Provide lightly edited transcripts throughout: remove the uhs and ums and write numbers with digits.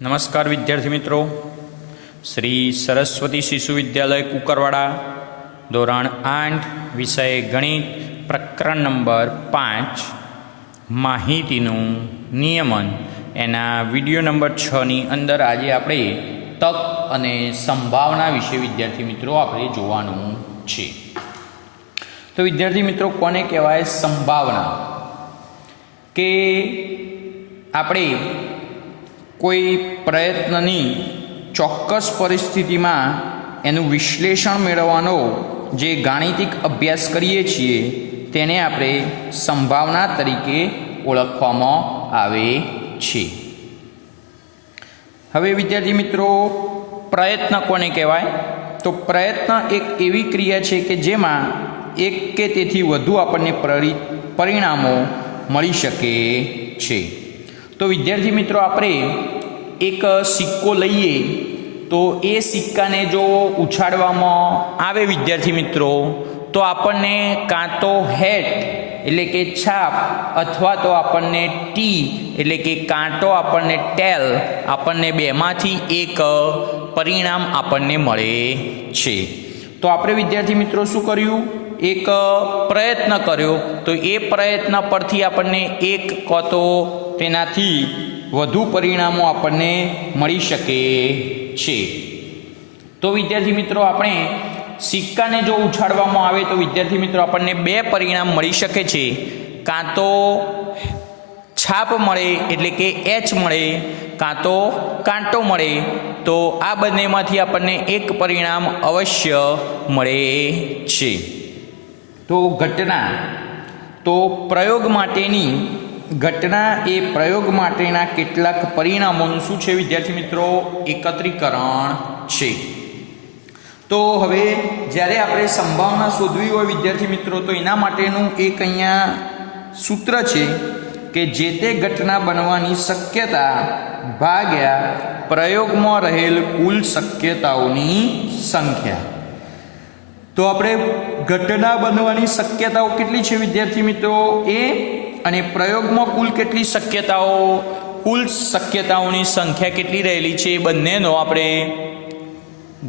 નમસ્કાર વિદ્યાર્થી મિત્રો, શ્રી સરસ્વતી શિશુ વિદ્યાલય કુકરવાડા ધોરણ 8 વિષય ગણિત પ્રકરણ નંબર 5 માહિતીનું નિયમન એના વિડીયો નંબર 6ની અંદર આજે આપણે તક અને સંભાવના વિશે વિદ્યાર્થી મિત્રો આપણે જોવાનું છે. તો વિદ્યાર્થી મિત્રો, કોને કહેવાય સંભાવના? કે આપણે કોઈ પ્રયત્નની ચોક્કસ પરિસ્થિતિમાં એનું વિશ્લેષણ મેળવવાનો જે ગાણિતિક અભ્યાસ કરીએ છીએ તેને આપણે સંભાવના તરીકે ઓળખવામાં આવે છે. હવે વિદ્યાર્થી મિત્રો, પ્રયત્ન કોને કહેવાય? તો પ્રયત્ન એક એવી ક્રિયા છે કે જેમાં એક કે તેથી વધુ આપણને પરિણામો મળી શકે છે. તો વિદ્યાર્થી મિત્રો, આપણે એક સિક્કો લઈએ તો એ સિક્કાને જો ઉછાળવામાં આવે વિદ્યાર્થી મિત્રો, તો આપણને કાં તો હેટ એટલે કે છાપ અથવા તો આપણને ટી એટલે કે કાંટો આપણને ટેલ આપણને બેમાંથી એક પરિણામ આપણને મળે છે. તો આપણે વિદ્યાર્થી મિત્રો શું કર્યું? એક પ્રયત્ન કર્યો. તો એ પ્રયત્ન પરથી આપણને એક તો તેનાથી વધુ પરિણામો આપણને મળી શકે છે. તો વિદ્યાર્થી મિત્રો, આપણે સિક્કાને જો ઉછાળવામાં આવે તો વિદ્યાર્થી મિત્રો આપણને બે પરિણામ મળી શકે છે. કાં તો છાપ મળે એટલે કે એચ મળે, કાં તો કાંટો મળે. તો આ બંનેમાંથી આપણને એક પરિણામ અવશ્ય મળે છે. તો ઘટના, તો પ્રયોગ માટેની ઘટના એ પ્રયોગ માટેના કેટલાક પરિણામોનું શું છે વિદ્યાર્થી મિત્રો? એકત્રીકરણ છે. તો હવે જ્યારે આપણે સંભાવના શોધવી હોય વિદ્યાર્થી મિત્રો, તો એના માટેનું એક અહીંયા સૂત્ર છે કે જે તે ઘટના બનવાની શક્યતા ભાગ્યા પ્રયોગમાં રહેલ કુલ શક્યતાઓની સંખ્યા. તો આપણે ઘટના બનવાની શક્યતાઓ કેટલી છે વિદ્યાર્થી મિત્રો? એ અને પ્રયોગમાં કુલ કેટલી શક્યતાઓ, કુલ શક્યતાઓની સંખ્યા કેટલી રહેલી છે, એ બંનેનો આપણે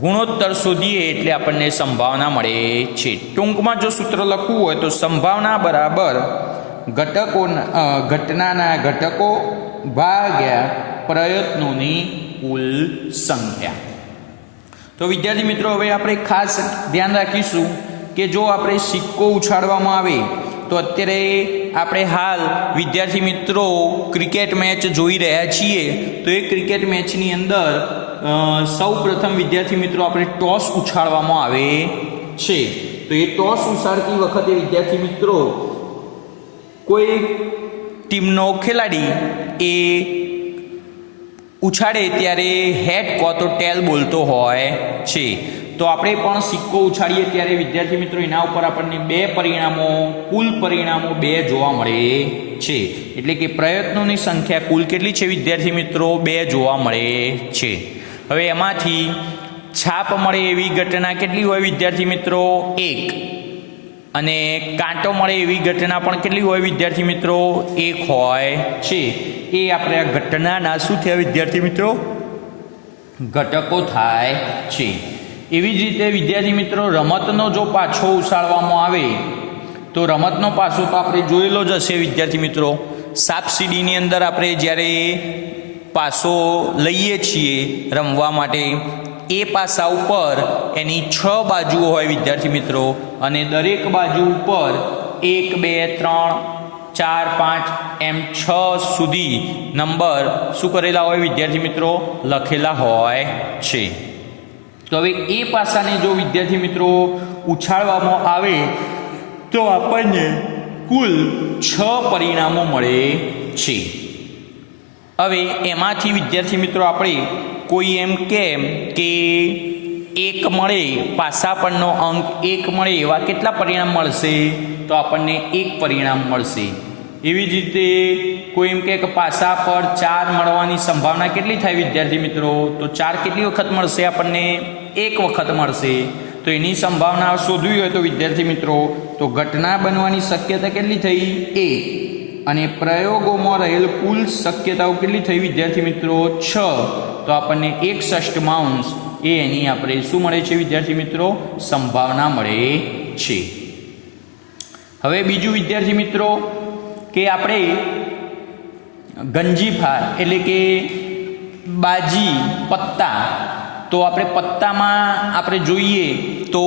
ગુણોત્તર શોધીએ એટલે આપણને સંભાવના મળે છે. ટૂંકમાં જો સૂત્ર લખવું હોય તો સંભાવના બરાબર ઘટનાના ઘટકો ભાગ્યા પ્રયત્નોની કુલ સંખ્યા. તો વિદ્યાર્થી મિત્રો, હવે આપણે ખાસ ધ્યાન રાખીશું કે જો આપણે સિક્કો ઉછાળવામાં આવે તો અત્યારે આપણે હાલ વિદ્યાર્થી મિત્રો ક્રિકેટ મેચ જોઈ રહ્યા છીએ. તો એ ક્રિકેટ મેચની અંદર સૌ પ્રથમ વિદ્યાર્થી મિત્રો આપણે ટોસ ઉછાળવામાં આવે છે. તો એ ટોસ ઉછાળતી વખતે વિદ્યાર્થી મિત્રો કોઈ ટીમનો ખેલાડી એ ઉછાળે ત્યારે હેડ કો તો ટેલ બોલતો હોય છે. તો આપણે પણ સિક્કો ઉછાળીએ ત્યારે વિદ્યાર્થી મિત્રો એના ઉપર આપણને બે પરિણામો, કુલ પરિણામો બે જોવા મળે છે. એટલે કે પ્રયત્નોની સંખ્યા કુલ કેટલી છે વિદ્યાર્થી મિત્રો? બે જોવા મળે છે. હવે એમાંથી છાપ મળે એવી ઘટના કેટલી હોય વિદ્યાર્થી મિત્રો? એક. અને કાંટો મળે એવી ઘટના પણ કેટલી હોય વિદ્યાર્થી મિત્રો? એક હોય છે. એ આપણે આ ઘટનાના શું થયા વિદ્યાર્થી મિત્રો? ઘટકો થાય છે. એવી જ રીતે વિદ્યાર્થી મિત્રો રમતનો જો પાછો ઉછાળવામાં આવે તો રમતનો પાછો તો આપણે જોયેલો જ હશે વિદ્યાર્થી મિત્રો. સાપસીડીની અંદર આપણે જ્યારે પાસો લઈએ છીએ રમવા માટે, એ પાસા ઉપર એની 6 બાજુઓ હોય વિદ્યાર્થી મિત્રો, અને દરેક બાજુ ઉપર 1 2 3 4 5 એમ 6 સુધી નંબર શું કરેલા હોય વિદ્યાર્થી મિત્રો? લખેલા હોય છે. તો હવે એ પાસાને જો વિદ્યાર્થી મિત્રો ઉછાળવામાં આવે તો આપણને કુલ 6 પરિણામો મળે છે. હવે એમાંથી વિદ્યાર્થી મિત્રો આપણે કોઈ એમ કેમ કે એક મળે, પાસા પરનો અંક 1 મળે એવા કેટલા પરિણામ મળશે? તો આપણને 1 પરિણામ મળશે. એવી જ રીતે કોઈ એમ કે પાસા પર 4 મળવાની સંભાવના કેટલી થાય વિદ્યાર્થી મિત્રો? તો 4 કેટલી વખત મળશે આપણને? 1 વખત મળશે. તો એની સંભાવના શોધવી હોય તો વિદ્યાર્થી મિત્રો તો ઘટના બનવાની શક્યતા કેટલી થઈ? 1. અને પ્રયોગોમાં રહેલ કુલ શક્યતાઓ કેટલી થઈ વિદ્યાર્થી મિત્રો? 6. તો આપણને 1/6 એ એની આપણે શું મળે છે વિદ્યાર્થી મિત્રો? સંભાવના મળે છે. હવે બીજું વિદ્યાર્થી મિત્રો કે આપણે ગંજીફાર એટલે કે બાજી પત્તા, તો આપણે પત્તામાં આપણે જોઈએ તો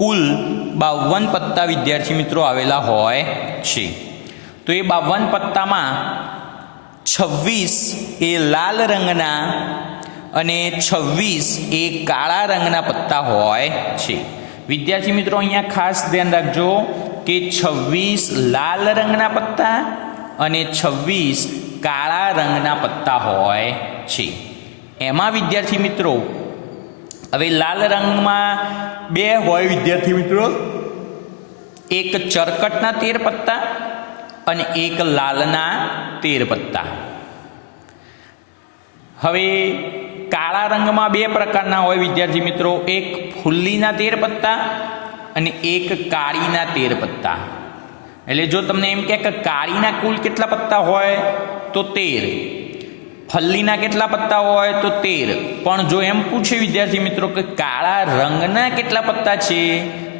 કુલ 52 પત્તા વિદ્યાર્થી મિત્રો આવેલા હોય છે. તો એ 52 પત્તામાં 26 એ લાલ રંગના અને 26 એ કાળા રંગના પત્તા હોય છે. વિદ્યાર્થી મિત્રો અહીંયા ખાસ ધ્યાન રાખજો કે 26 લાલ રંગના પત્તા અને 26 કાળા રંગના પત્તા હોય છે. એમાં વિદ્યાર્થી મિત્રો હવે લાલ રંગમાં 2 હોય વિદ્યાર્થી મિત્રો, એક ચરકટના 13 પત્તા અને એક લાલના 13 પત્તા. હવે કાળા રંગમાં 2 પ્રકારના હોય વિદ્યાર્થી મિત્રો, એક ફુલ્લીના 13 પત્તા અને એક કાળીના 13 પત્તા. એટલે જો તમને એમ કે કાળીના કુલ કેટલા પત્તા હોય તો 13, ફલ્લીના કેટલા પત્તા હોય તો 13. પણ જો એમ પૂછે વિદ્યાર્થી મિત્રો કે કાળા રંગના કેટલા પત્તા છે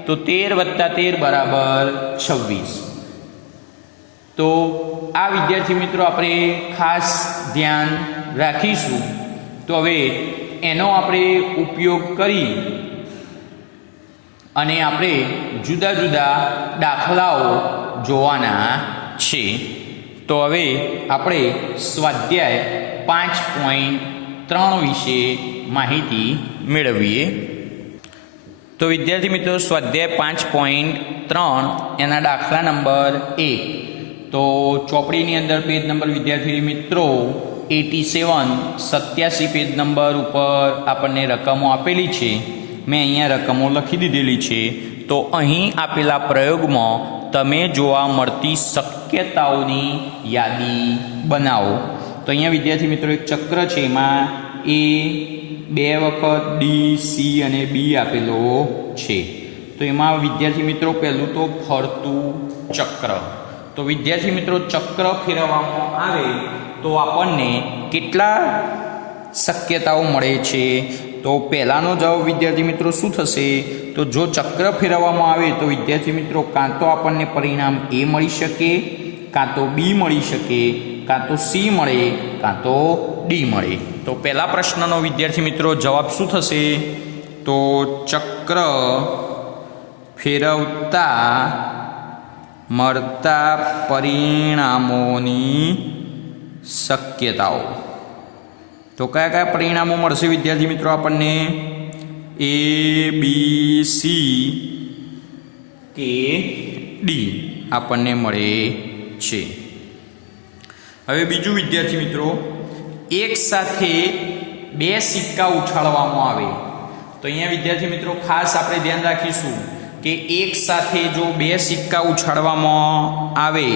તો 13 + 13 = 26. તો આ વિદ્યાર્થી મિત્રો આપણે ખાસ ધ્યાન રાખીશું. તો હવે એનો આપણે ઉપયોગ કરી અને આપણે જુદા જુદા દાખલાઓ જોવાના છે. તો હવે આપણે સ્વાધ્યાય 5.3 વિશે માહિતી મેળવીએ. તો વિદ્યાર્થી મિત્રો સ્વાધ્યાય 5.3 એના દાખલા નંબર 1. તો ચોપડીની અંદર પેજ નંબર વિદ્યાર્થી મિત્રો 87 પેજ નંબર ઉપર આપણને રકમો આપેલી છે. મેં અહીંયા રકમો લખી દીધેલી છે. તો અહીં આપેલા પ્રયોગમાં તમે જોવા મળતી શક્યતાઓની યાદી બનાવો. તો અહીંયા વિદ્યાર્થી મિત્રો એક ચક્ર છે, એમાં A 2 વખત D, C અને B આપેલો છે. તો એમાં વિદ્યાર્થી મિત્રો પહેલું તો ફરતું ચક્ર. તો વિદ્યાર્થી મિત્રો ચક્ર ફેરવવામાં આવે તો આપણને કેટલા શક્યતાઓ મળે છે? તો પહેલાનો જવાબ વિદ્યાર્થી મિત્રો શું થશે? તો જો ચક્ર ફેરવવામાં આવે તો વિદ્યાર્થી મિત્રો કાં તો આપણને પરિણામ A મળી શકે, કાં તો B મળી શકે, કાં તો C મળે, કાં તો D મળે. તો પહેલા પ્રશ્નનો વિદ્યાર્થી મિત્રો જવાબ શું થશે? તો ચક્ર ફેરવતા મળતા પરિણામોની શક્યતાઓ. તો કયા કયા પરિણામો મળશે વિદ્યાર્થી મિત્રો આપણને? A, B, C કે D આપણને મળે છે. હવે બીજું વિદ્યાર્થી મિત્રો, એક સાથે 2 સિક્કા ઉછાળવામાં આવે. તો અહીંયા વિદ્યાર્થી મિત્રો ખાસ આપણે ધ્યાન રાખીશું કે એક સાથે જો 2 સિક્કા ઉછાળવામાં આવે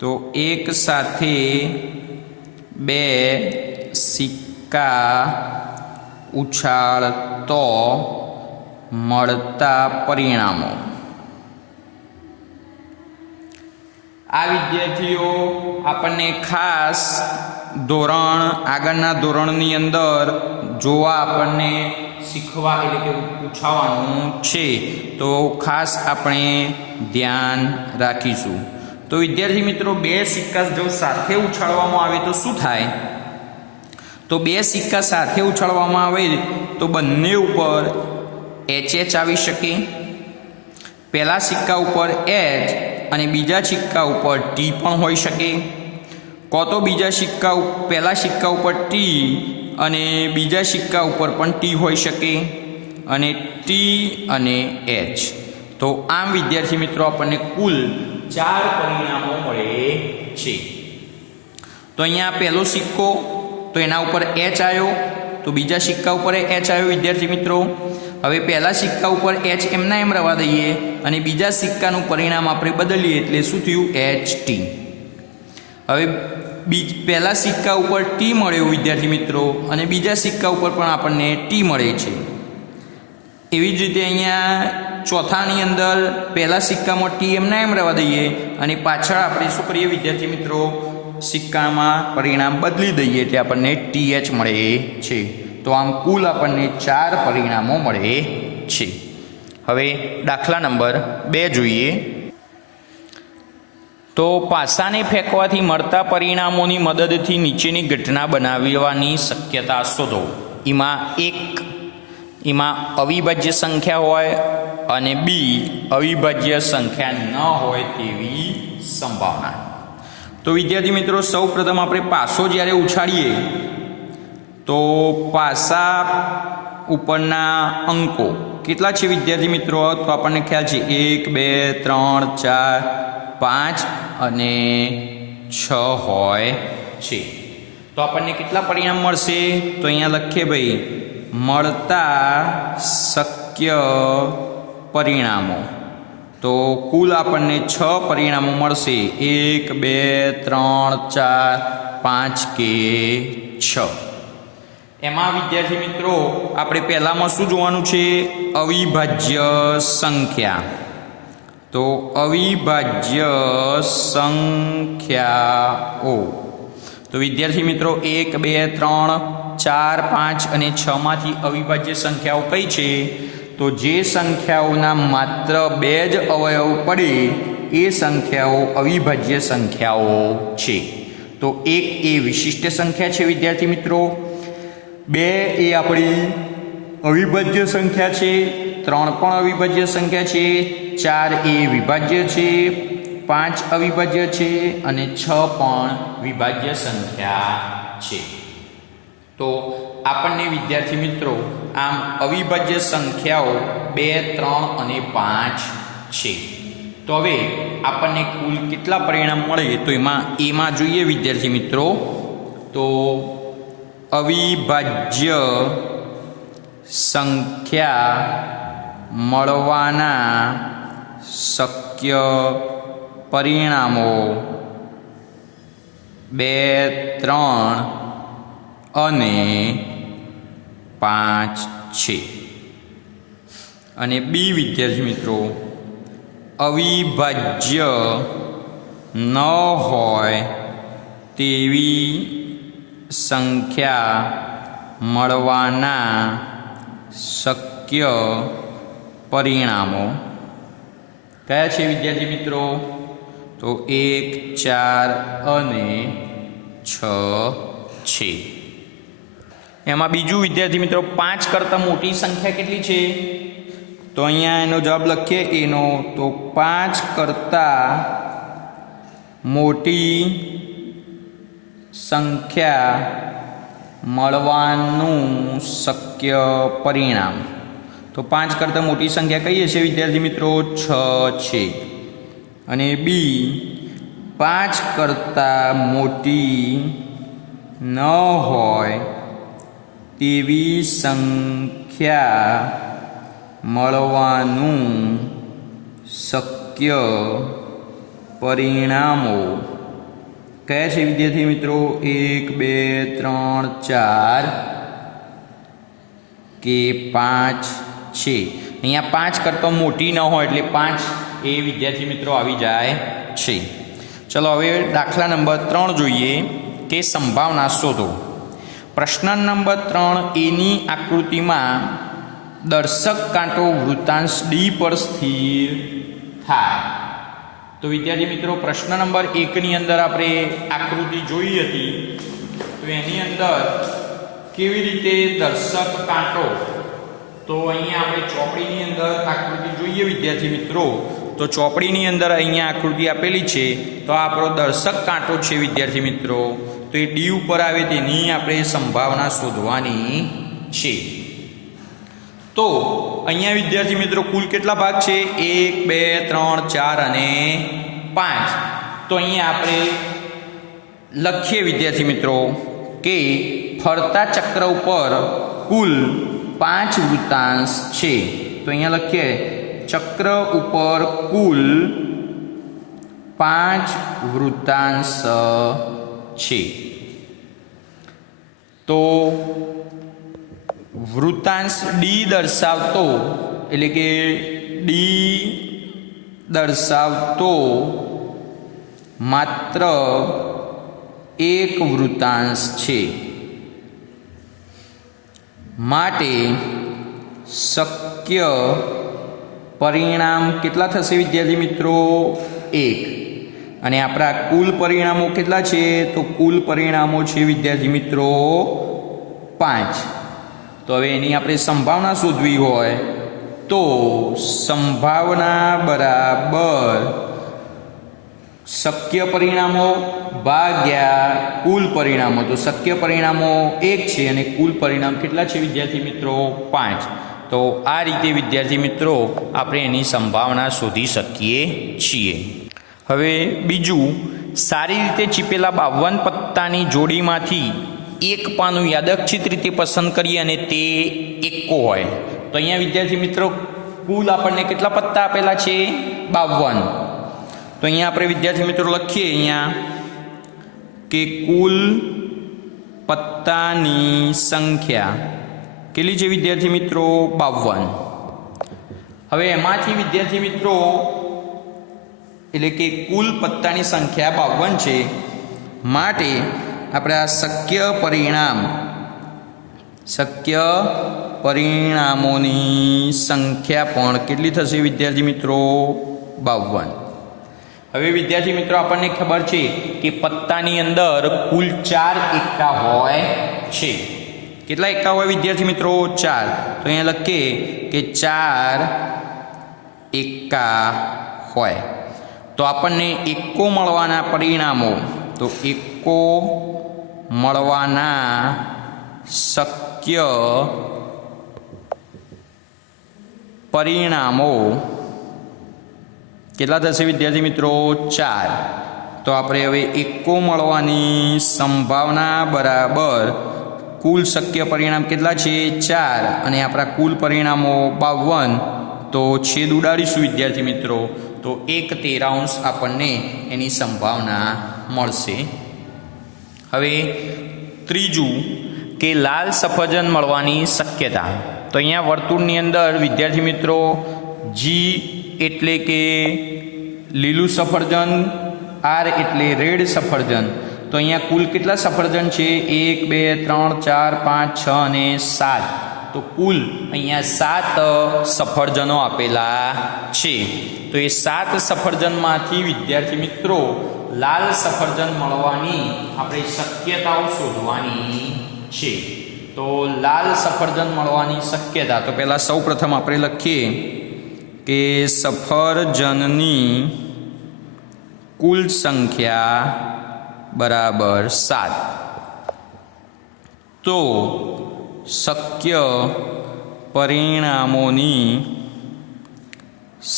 તો એક સાથે 2 સિક્કા ઉછાળતો મળતા પરિણામો. આ વિદ્યાર્થીઓ આપણને ખાસ આગળના ધોરણની અંદર જોવા આપણને શીખવા એટલે કે પૂછવાનું છે. તો ખાસ આપણે ધ્યાન રાખીશું. તો વિદ્યાર્થી મિત્રો 2 સિક્કા જો સાથે ઉછાળવામાં આવે તો શું થાય? તો 2 સિક્કા સાથે ઉછાળવામાં આવે તો બંને ઉપર HH આવી શકે. પહેલા સિક્કા ઉપર H અને બીજા સિક્કા ઉપર T પણ હોઈ શકે. કો તો પહેલા સિક્કા ઉપર T અને બીજા સિક્કા ઉપર પણ T હોઈ શકે, અને T અને H. તો આમ વિદ્યાર્થી મિત્રો આપણને કુલ 4 પરિણામો મળે છે. તો અહીંયા પહેલો સિક્કો તો એના ઉપર H આવ્યો, તો બીજા સિક્કા ઉપર H આવ્યો વિદ્યાર્થી મિત્રો. હવે પહેલા સિક્કા ઉપર H એમના એમ રવા દઈએ અને બીજા સિક્કાનું પરિણામ આપણે બદલીએ એટલે શું થયું? HT. હવે પહેલા સિક્કા ઉપર T મળ્યો વિદ્યાર્થી મિત્રો અને બીજા સિક્કા ઉપર પણ આપણને T મળે છે. એવી જ રીતે અહીંયા ચોથાની અંદર પહેલા સિક્કામાં ટી એમના એમ રહેવા દઈએ અને પાછળ આપણે શું કરીએ વિદ્યાર્થી મિત્રો, સિક્કામાં પરિણામ બદલી દઈએ એટલે આપણને TH મળે છે. તો આમ કુલ આપણને 4 પરિણામો મળે છે. હવે દાખલા નંબર 2 જોઈએ. તો પાસાને ફેંકવાથી મળતા પરિણામોની મદદથી નીચેની ઘટના બનાવવાની શક્યતા શોધો. એમાં અવિભાજ્ય સંખ્યા હોય અને બી અવિભાજ્ય સંખ્યા ન હોય તેવી સંભાવના. તો વિદ્યાર્થી મિત્રો, સૌ પ્રથમ આપણે પાસો જ્યારે ઉછાળીએ તો પાસા ઉપરના અંકો કેટલા છે વિદ્યાર્થી મિત્રો? તો આપણને ખ્યાલ છે 1 2 3 4 5 અને 6 હોય છે. તો આપણને કેટલા પરિણામ મળશે? તો અહીંયા લખીએ ભાઈ, મળતા શક્ય પરિણામો. તો કુલ આપણને 6 પરિણામો મળશે. 1 2 3 4 5 કે 6. એમાં વિદ્યાર્થી મિત્રો આપણે પહેલામાં શું જોવાનું છે? અવિભાજ્ય સંખ્યા. તો અવિભાજ્ય સંખ્યાઓ. તો વિદ્યાર્થી મિત્રો 1 2 3 4 5 અને 6 માંથી અવિભાજ્ય સંખ્યાઓ કઈ છે? તો જે સંખ્યાઓના માત્ર 2 જ અવયવ પડે એ સંખ્યાઓ અવિભાજ્ય સંખ્યાઓ છે. તો 1 એ વિશિષ્ટ સંખ્યા છે વિદ્યાર્થી મિત્રો, 2 એ આપણી અવિભાજ્ય સંખ્યા છે, 3 પણ અવિભાજ્ય સંખ્યા છે, 4 એ વિભાજ્ય છે, 5 અવિભાજ્ય છે અને 6 પણ વિભાજ્ય સંખ્યા છે. તો આપણને વિદ્યાર્થી મિત્રો આમ અવિભાજ્ય સંખ્યાઓ 2 3 અને 5 છે. તો હવે આપણને કુલ કેટલા પરિણામ મળે? તો એમાં જોઈએ વિદ્યાર્થી મિત્રો. તો અવિભાજ્ય સંખ્યા મળવાના શક્ય પરિણામો 2 3 અને 5 છે. અને બી વિદ્યાર્થી મિત્રો, અવિભાજ્ય ન હોય તેવી સંખ્યા મળવાના શક્ય પરિણામો કયા છે વિદ્યાર્થી મિત્રો? તો 1 4 અને 6 છે. એમાં બીજું વિદ્યાર્થી મિત્રો, 5 કરતાં મોટી સંખ્યા કેટલી છે? તો અહીંયા એનો જવાબ લખીએ એનો. તો 5 કરતાં મોટી સંખ્યા મળવાનું શક્ય પરિણામ. તો 5 કરતાં મોટી સંખ્યા કઈ હશે વિદ્યાર્થી મિત્રો? 6 છે. અને બી 5 કરતાં મોટી ન હોય તેવી સંખ્યા મળવાનું શક્ય પરિણામો કયા છે વિદ્યાર્થી મિત્રો? 1 2 3 4 કે 5 છે. અહીંયા 5 કરતાં મોટી ન હોય એટલે 5 એ વિદ્યાર્થી મિત્રો આવી જાય છે. ચલો હવે દાખલા નંબર 3 જોઈએ કે સંભાવના શોધો. પ્રશ્ન નંબર 3 એની આકૃતિમાં દર્શક કાંટો વૃત્તાંશ ડી પર સ્થિર થાય. તો વિદ્યાર્થી મિત્રો પ્રશ્ન નંબર 1 ની અંદર આપણે આકૃતિ જોઈ હતી. તો એની અંદર કેવી રીતે દર્શક કાંટો, તો અહીંયા આપણે ચોપડીની અંદર આકૃતિ જોઈએ વિદ્યાર્થી મિત્રો. તો ચોપડીની અંદર અહીંયા આકૃતિ આપેલી છે. તો આ આપણો દર્શક કાંટો છે વિદ્યાર્થી મિત્રો. તો એ ડી ઉપર આવે તેની આપણે સંભાવના શોધવાની છે. તો અહીંયા વિદ્યાર્થી મિત્રો કુલ કેટલા ભાગ છે? 1 2 3 4 અને 5. તો અહીંયા આપણે લખીએ વિદ્યાર્થી મિત્રો કે ફરતા ચક્ર ઉપર કુલ 5 વૃત્તાંશ છે. તો અહીંયા લખીએ ચક્ર ઉપર કુલ 5 વૃત્તાંશ છે. તો વૃત્તાંશ ડી દર્શાવતો એટલે કે ડી દર્શાવતો માત્ર એક વૃત્તાંશ છે, માટે શક્ય પરિણામ કેટલા થશે વિદ્યાર્થી મિત્રો? 1. અને આપણા કુલ પરિણામો કેટલા છે? તો કુલ પરિણામો છે વિદ્યાર્થી મિત્રો 5. તો હવે એની આપણે સંભાવના શોધવી હોય તો સંભાવના બરાબર શક્ય પરિણામો ભાગ્યા કુલ પરિણામો. તો શક્ય પરિણામો 1 છે અને કુલ પરિણામ કેટલા છે વિદ્યાર્થી મિત્રો? 5. તો આ રીતે વિદ્યાર્થી મિત્રો આપણે એની સંભાવના શોધી શકીએ છીએ. હવે બીજું, સારી રીતે ચીપેલા 52 પત્તાની જોડીમાંથી એક પાનું યાદચ્છિક રીતે પસંદ કરીએ અને તે એકો હોય. તો અહીંયા વિદ્યાર્થી મિત્રો કુલ આપણને કેટલા પત્તા આપેલા છે? 52. તો અહીંયા આપણે વિદ્યાર્થી મિત્રો લખીએ અહીંયા કે કુલ પત્તાની સંખ્યા કેટલી છે વિદ્યાર્થી મિત્રો? 52. હવે એમાંથી વિદ્યાર્થી મિત્રો એટલે કે કુલ પત્તાની સંખ્યા 52 છે, માટે આપણે આ શક્ય પરિણામોની સંખ્યા પણ કેટલી થશે વિદ્યાર્થી મિત્રો? 52. હવે વિદ્યાર્થી મિત્રો આપણને ખબર છે કે પત્તાની અંદર કુલ 4 એકા હોય છે. કેટલા એકા હોય વિદ્યાર્થી મિત્રો? 4. તો અહીંયા લખીએ કે 4 એકા હોય. તો આપણને એકો મળવાના પરિણામો, તો એકો મળવાના શક્ય પરિણામો કેટલા થશે વિદ્યાર્થી મિત્રો? 4. તો આપણે હવે એકો મળવાની સંભાવના બરાબર કુલ શક્ય પરિણામ કેટલા છે? 4. અને આપણા કુલ પરિણામો 52. તો છેદ ઉડાડીશું વિદ્યાર્થી મિત્રો, તો 1/13 આપણને એની સંભાવના મળશે. હવે ત્રીજું કે લાલ સફરજન મળવાની શક્યતા. તો અહીંયા વર્તુળની અંદર વિદ્યાર્થી મિત્રો જી એટલે કે લીલું સફરજન, આર એટલે રેડ સફરજન. તો અહીંયા કુલ કેટલા સફરજન છે? 1 2 3 4 5 6 અને 7. તો કુલ અહીંયા 7 સફરજનો આપેલા છે. તો એ 7 સફરજનમાંથી વિદ્યાર્થી મિત્રો લાલ સફરજન મળવાની આપણે શક્યતાઓ શોધવાની છે. તો લાલ સફરજન મળવાની શક્યતા, તો પહેલાં સૌ પ્રથમ આપણે લખીએ કે સફરજનની કુલ સંખ્યા બરાબર 7. તો શક્ય પરિણામોની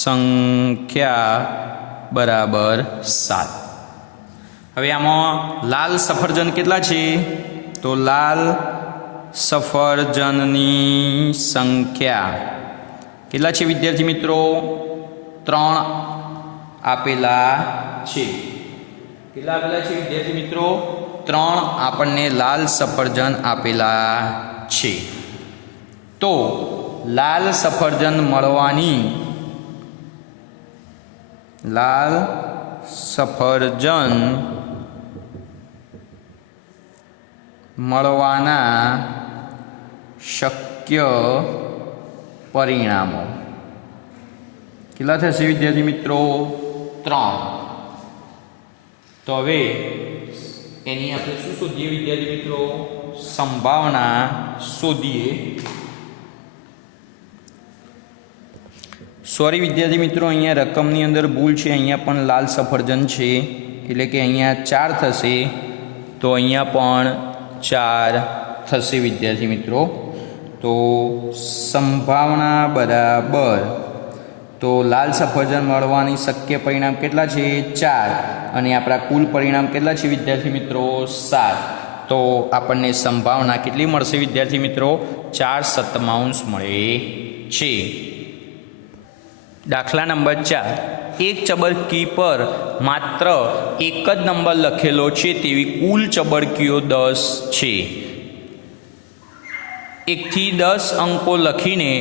સંખ્યા બરાબર 7. હવે આમાં લાલ સફરજન કેટલા છે? તો લાલ સફરજનની સંખ્યા કેટલા છે વિદ્યાર્થી મિત્રો? 3 આપેલા છે. કેટલા આપેલા છે વિદ્યાર્થી મિત્રો? 3 આપણને લાલ સફરજન આપેલા છે. તો લાલ સફરજન મળવાના શક્ય પરિણામો કેટલા થશે વિદ્યાર્થી મિત્રો? 3. તો હવે એની આપણે શું શોધીએ વિદ્યાર્થી મિત્રો? સંભાવના શોધીએ. સોરી વિદ્યાર્થી મિત્રો, અહીંયા રકમની અંદર ભૂલ છે. અહીંયા પણ લાલ સફરજન છે, એટલે કે અહીંયા 4 થશે. તો અહીંયા પણ 4 થશે વિદ્યાર્થી મિત્રો. તો સંભાવના બરાબર, તો લાલ સફરજન મળવાની શક્ય પરિણામ કેટલા છે? 4. અને આપણા કુલ પરિણામ કેટલા છે વિદ્યાર્થી મિત્રો? 7. તો આપણને સંભાવના કેટલી મળશે વિદ્યાર્થી મિત્રો? 4/7 મળે છે. દાખલા નંબર 4. એક ચબરકી પર માત્ર એક જ નંબર લખેલો છે તેવી કુલ ચબરકીઓ 10 છે. 1થી 10 અંકો લખીને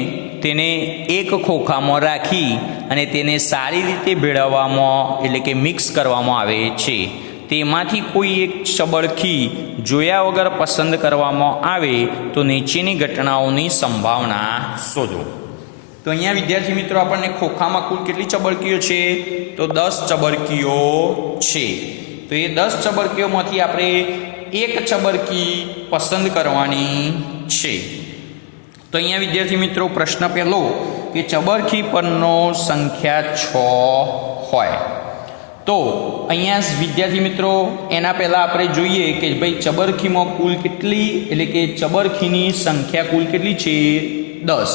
તેને એક ખોખામાં રાખી અને તેને સારી રીતે ભેળવવામાં એટલે કે મિક્સ કરવામાં આવે છે. તેમાંથી કોઈ એક ચબરખી જોયા વગર પસંદ કરવામાં આવે તો નીચેની ઘટનાઓની સંભાવના શોધો. તો અહીંયા વિદ્યાર્થી મિત્રો આપણને ખોખામાં કુલ કેટલી ચબરકીઓ છે? તો 10 ચબરકીઓ છે. તો એ 10 ચબરકીઓમાંથી આપણે એક ચબરકી પસંદ કરવાની છે. તો અહીંયા વિદ્યાર્થી મિત્રો પ્રશ્ન પહેલો કે ચબરખી પરનો સંખ્યા 6 હોય. તો અહીંયા વિદ્યાર્થી મિત્રો એના પહેલાં આપણે જોઈએ કે ભાઈ ચબરખીમાં કુલ કેટલી એટલે કે ચબરખીની સંખ્યા કુલ કેટલી છે? 10.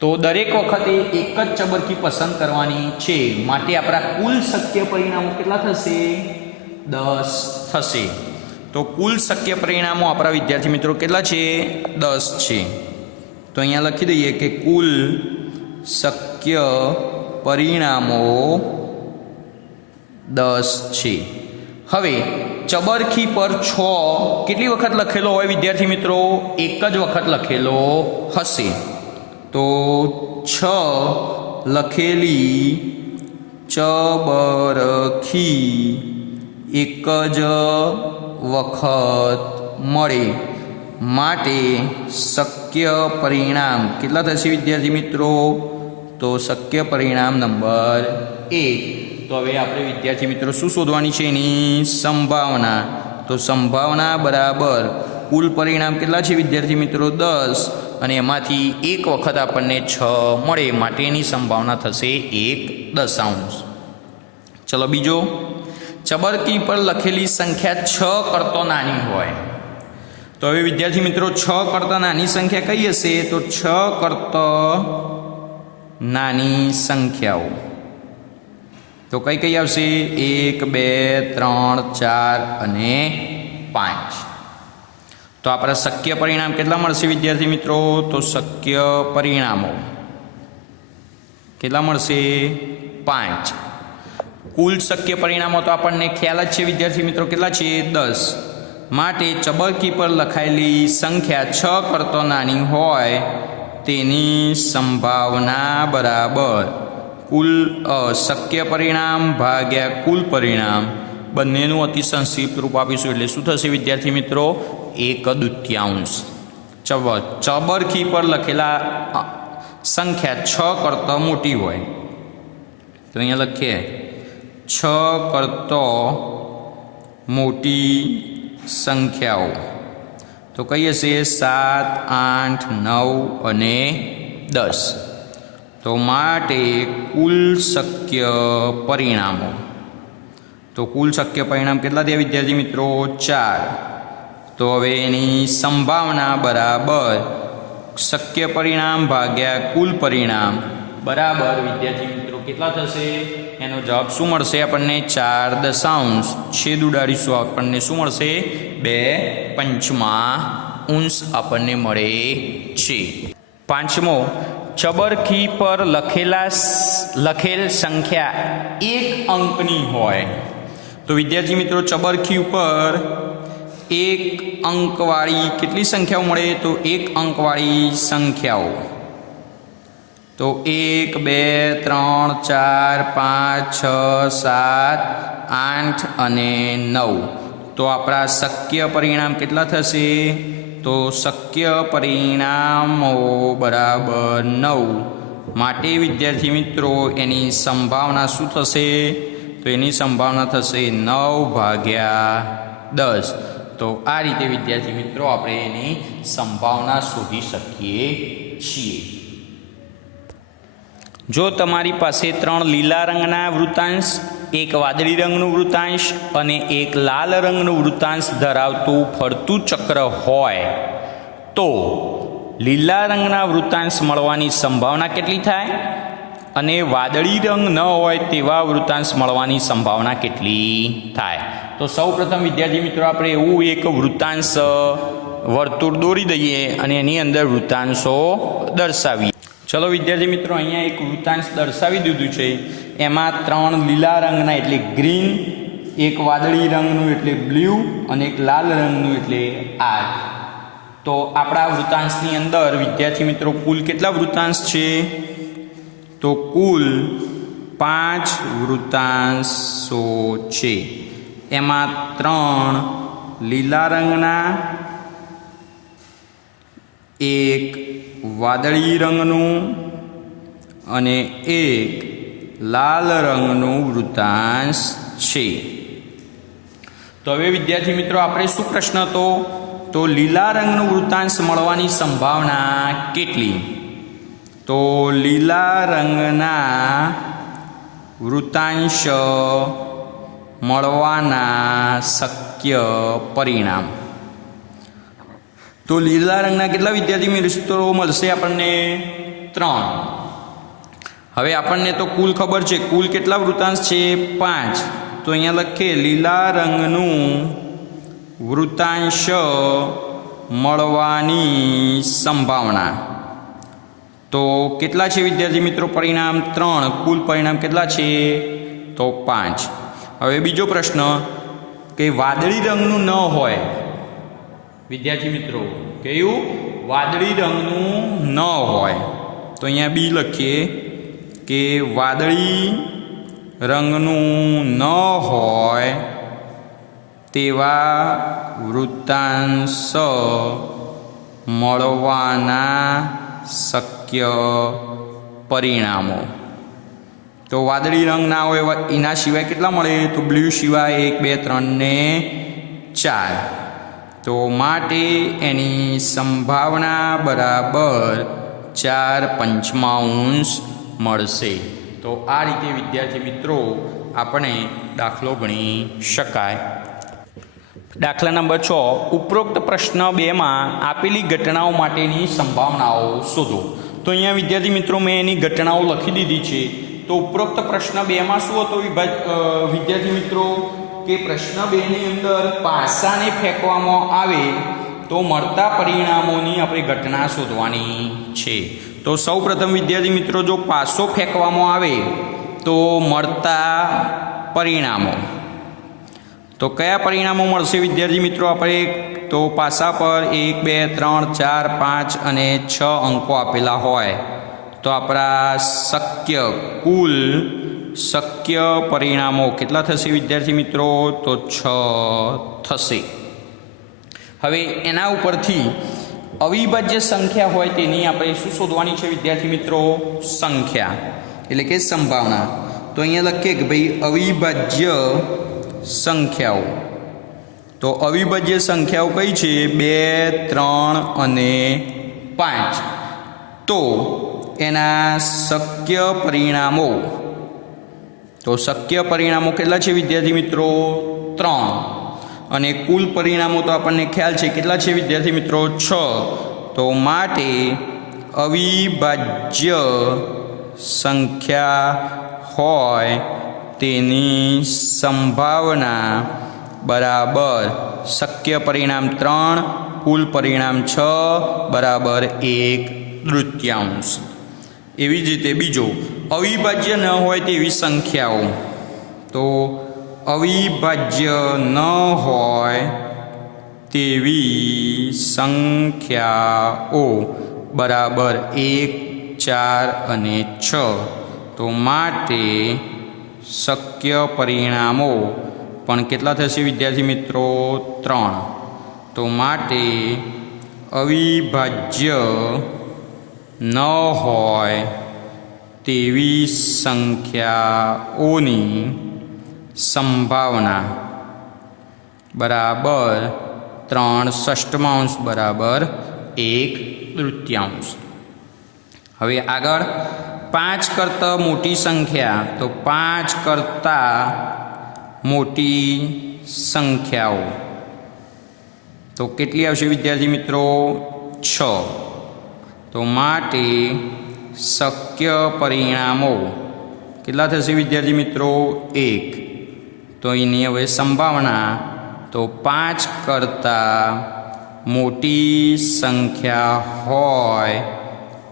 તો દરેક વખતે એક જ ચબરખી પસંદ કરવાની છે. માટે આપણા કુલ શક્ય પરિણામો કેટલા થશે? 10 થશે. તો કુલ શક્ય પરિણામો આપણા વિદ્યાર્થી મિત્રો કેટલા છે? 10 છે. તો અહીંયા લખી દઈએ કે કુલ શક્ય પરિણામો 10 છે. હવે ચબરખી પર 6 કેટલી વખત લખેલો હોય વિદ્યાર્થી મિત્રો? એક જ વખત લખેલો હશે. તો 6 લખેલી ચબરખી એક જ વખત મળે. માટે શક્ય પરિણામ કેટલા થશે વિદ્યાર્થી મિત્રો? તો શક્ય પરિણામ નંબર 1. તો હવે આપણે વિદ્યાર્થી મિત્રો શું શોધવાની છે? એની સંભાવના. તો સંભાવના બરાબર કુલ પરિણામ કેટલા છે વિદ્યાર્થી મિત્રો? 10. અને એમાંથી એક વખત આપણને 6 મળે માટે એની સંભાવના થશે 1/10. ચલો બીજો, ચબરકી પર લખેલી સંખ્યા 6 કરતો નાની હોય. તો હવે વિદ્યાર્થી મિત્રો 6 કરતા નાની સંખ્યા કઈ હશે? તો 6 કરતા નાની સંખ્યાઓ તો કઈ કઈ આવશે? 1, 2, 3, 4 અને 5. તો આપણા શક્ય પરિણામ કેટલા મળશે વિદ્યાર્થી મિત્રો? તો શક્ય પરિણામો કેટલા મળશે? 5. કુલ શક્ય પરિણામો તો આપણને ખ્યાલ જ છે વિદ્યાર્થી મિત્રો કેટલા છે? 10. માટે ચબરકી પર લખાયેલી સંખ્યા 6 કરતો નાની હોય તેની સંભાવના બરાબર કુલ શક્ય પરિણામ ભાગ્યા કુલ પરિણામ બંનેનું અતિ સંક્ષિપ્ત રૂપ આપીશું એટલે શું થશે વિદ્યાર્થી મિત્રો? 1/2. ચબરખી પર લખેલા સંખ્યા 6 કરતાં મોટી હોય તો અહીંયા લખીએ 6 કરતાં મોટી સંખ્યાઓ તો કઈ હશે? 7, 8, 9 અને 10. તો માટે કુલ શક્ય પરિણામો તો કુલ શક્ય પરિણામ કેટલા થયા વિદ્યાર્થી મિત્રો? 4. તો હવે એની સંભાવના બરાબર શક્ય પરિણામ ભાગ્યા કુલ પરિણામ બરાબર વિદ્યાર્થી મિત્રો કેટલા થશે? એનો જવાબ શું મળશે આપણને? 4 છેદ ઉડાડીશું આપણને શું મળશે? 2/5 આપણને મળે છે. 5મો, ચબરખી પર લખેલ સંખ્યા 1 અંકની હોય. તો વિદ્યાર્થી મિત્રો ચબરખી ઉપર 1 અંકવાળી કેટલી સંખ્યાઓ મળે? તો 1 અંકવાળી સંખ્યાઓ તો 1, 2, 3, 4, 5, 6, 7, 8 અને 9. તો આપણા શક્ય પરિણામ કેટલા થશે? તો શક્ય પરિણામો બરાબર 9. માટે વિદ્યાર્થી મિત્રો એની સંભાવના શું થશે? તો એની સંભાવના થશે 9/10. તો આ રીતે વિદ્યાર્થી મિત્રો આપણે એની સંભાવના શોધી શકીએ છીએ. જો તમારી પાસે 3 લીલા રંગના વૃત્તાંશ, 1 વાદળી રંગનું વૃત્તાંશ અને 1 લાલ રંગનું વૃત્તાંશ ધરાવતું ફરતું ચક્ર હોય તો લીલા રંગના વૃત્તાંશ મળવાની સંભાવના કેટલી થાય અને વાદળી રંગ ન હોય તેવા વૃત્તાંશ મળવાની સંભાવના કેટલી થાય? તો સૌપ્રથમ વિદ્યાર્થી મિત્રો આપણે એવું એક વૃત્તાંશ વર્તુળ દોરી દઈએ અને એની અંદર વૃત્તાંશો દર્શાવીએ. ચલો વિદ્યાર્થી મિત્રો અહીંયા એક વૃત્તાંશ દર્શાવી દીધું છે. એમાં 3 લીલા રંગના એટલે ગ્રીન, 1 વાદળી રંગનું એટલે બ્લુ અને 1 લાલ રંગનું એટલે આર. તો આપણા વૃત્તાંશની અંદર વિદ્યાર્થી મિત્રો કુલ કેટલા વૃત્તાંશ છે? તો કુલ 5 વૃત્તાંશો છે. એમાં 3 લીલા રંગના, 1 વાદળી રંગનું અને 1 લાલ રંગનું વૃત્તાંશ છે. તો હવે વિદ્યાર્થી મિત્રો આપણે શું પ્રશ્ન હતો? તો લીલા રંગનું વૃત્તાંશ મળવાની સંભાવના કેટલી? તો લીલા રંગના વૃત્તાંશ મળવાના શક્ય પરિણામ. તો લીલા રંગના કેટલા વિદ્યાર્થી મિત્રો મળશે આપણને? 3. હવે આપણને તો કુલ ખબર છે, કુલ કેટલા વૃત્તાંશ છે? 5. તો અહીંયા લખીએ લીલા રંગનું વૃત્તાંશ મળવાની સંભાવના. તો કેટલા છે વિદ્યાર્થી મિત્રો પરિણામ? 3. કુલ પરિણામ કેટલા છે? તો 5. હવે બીજો પ્રશ્ન કે વાદળી રંગનું ન હોય વિદ્યાર્થી મિત્રો, કેવું? વાદળી રંગનું ન હોય. તો અહીંયા બી લખીએ કે વાદળી રંગનું ન હોય તેવા વૃત્તાંશ મળવાના શક્ય પરિણામો. તો વાદળી રંગ ના હોય એના સિવાય કેટલા મળે? તો બ્લુ સિવાય 1, 2, 3 ને 4. તો માટે એની સંભાવના બરાબર 4/5 મળશે. તો આ રીતે વિદ્યાર્થી મિત્રો આપણે દાખલો ગણી શકાય. દાખલા નંબર 6. ઉપરોક્ત પ્રશ્ન 2માં આપેલી ઘટનાઓ માટેની સંભાવનાઓ શોધો. તો અહીંયા વિદ્યાર્થી મિત્રો મેં એની ઘટનાઓ લખી દીધી છે. તો ઉપરોક્ત પ્રશ્ન 2માં શું હતો વિદ્યાર્થી મિત્રો? કે પ્રશ્ન 2ની અંદર પાસાને ફેંકવામાં આવે તો મળતા પરિણામોની આપણે ઘટના શોધવાની છે. તો સૌ પ્રથમ વિદ્યાર્થી મિત્રો જો પાસો ફેંકવામાં આવે તો મળતા પરિણામો. તો કયા પરિણામો મળશે વિદ્યાર્થી મિત્રો? આપણે તો પાસા પર 1, 2, 3, 4, 5 અને 6 અંકો આપેલા હોય તો આપણા કુલ શક્ય પરિણામો કેટલા થશે વિદ્યાર્થી મિત્રો? તો 6 થશે. હવે એના ઉપરથી અવિભાજ્ય સંખ્યા હોય તેની આપણે શું શોધવાની છે વિદ્યાર્થી મિત્રો? સંખ્યા એટલે કે સંભાવના. તો અહીંયા લખીએ કે ભાઈ અવિભાજ્ય સંખ્યાઓ. તો અવિભાજ્ય સંખ્યાઓ કઈ છે? 2, 3 અને 5. તો એના શક્ય પરિણામો. તો શક્ય પરિણામો કેટલા છે વિદ્યાર્થી મિત્રો? 3. અને કુલ પરિણામો તો આપણને ખ્યાલ છે કેટલા છે વિદ્યાર્થી મિત્રો? 6. તો માટે અવિભાજ્ય સંખ્યા હોય તેની સંભાવના બરાબર શક્ય પરિણામ 3, કુલ પરિણામ 6 બરાબર 1/3. એવી જ રીતે બીજો અવિભાજ્ય ન હોય તેવી સંખ્યાઓ. તો અવિભાજ્ય ન હોય તેવી સંખ્યાઓ બરાબર 1, 4 અને 6. તો માટે શક્ય પરિણામો પણ કેટલા થશે વિદ્યાર્થી મિત્રો? 3. તો માટે અવિભાજ્ય ન હોય તેવી સંખ્યાઓની સંભાવના બરાબર 3/6 બરાબર 1/3. હવે આગળ 5 કરતાં મોટી સંખ્યા. તો 5 કરતાં મોટી સંખ્યાઓ તો કેટલી આવશે વિદ્યાર્થી મિત્રો? 6. તો માટે શક્ય પરિણામો કેટલા થશે વિદ્યાર્થી મિત્રો? 1. તો એની હવે સંભાવના તો 5 કરતાં મોટી સંખ્યા હોય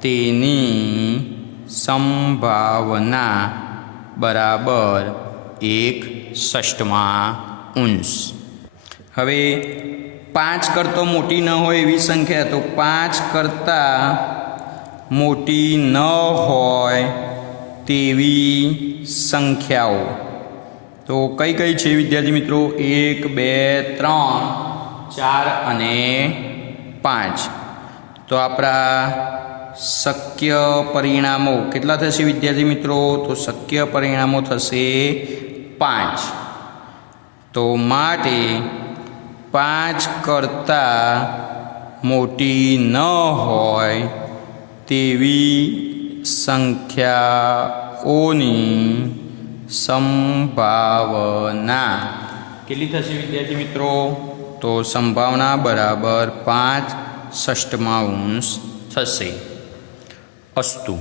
તેની સંભાવના બરાબર 1/6. હવે 5 કરતાં મોટી ન હોય એવી સંખ્યા, તો 5 કરતાં મોટી ન હોય તેવી સંખ્યાઓ તો કઈ કઈ છે વિદ્યાર્થી મિત્રો? 1, 2, 3, 4 અને 5. તો આપણા શક્ય પરિણામો કેટલા થશે વિદ્યાર્થી મિત્રો? તો શક્ય પરિણામો થશે 5. તો માટે 5 કરતાં મોટી ન હોય તેવી સંખ્યાઓની સંભાવના કેટલી થશે વિદ્યાર્થી મિત્રો? તો સંભાવના બરાબર 5/6 થશે. અસ્તુ.